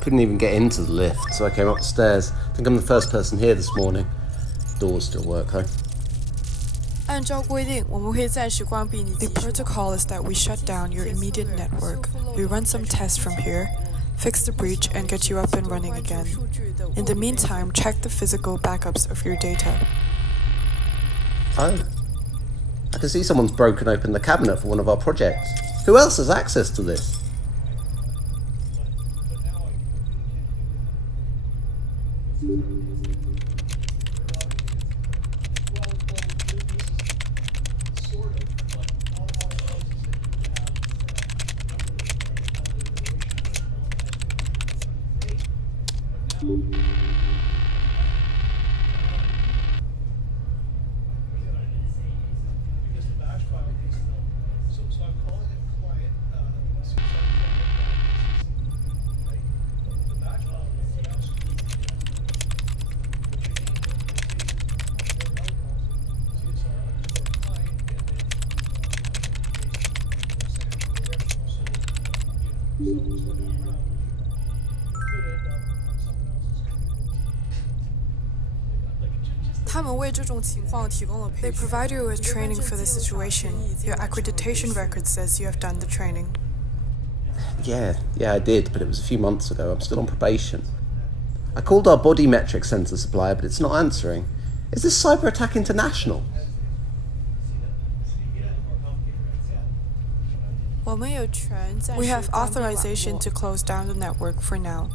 Couldn't even get into the lift, so I came upstairs. I think I'm the first person here this morning. Doors still work, though. 按照规定，我们会暂时关闭你。The protocol is that we shut down your immediate network. We run some tests from here, fix the breach, and get you up and running again. In the meantime, check the physical backups of your data. Oh. I can see someone's broken open the cabinet for one of our projects. Who else has access to this? They provide you with training for the situation. Your accreditation record says you have done the training. Yeah, I did, but it was a few months ago. I'm still on probation. I called our body metric sensor supplier, but it's not answering. Is this cyber attack international? We have authorization to close down the network for now.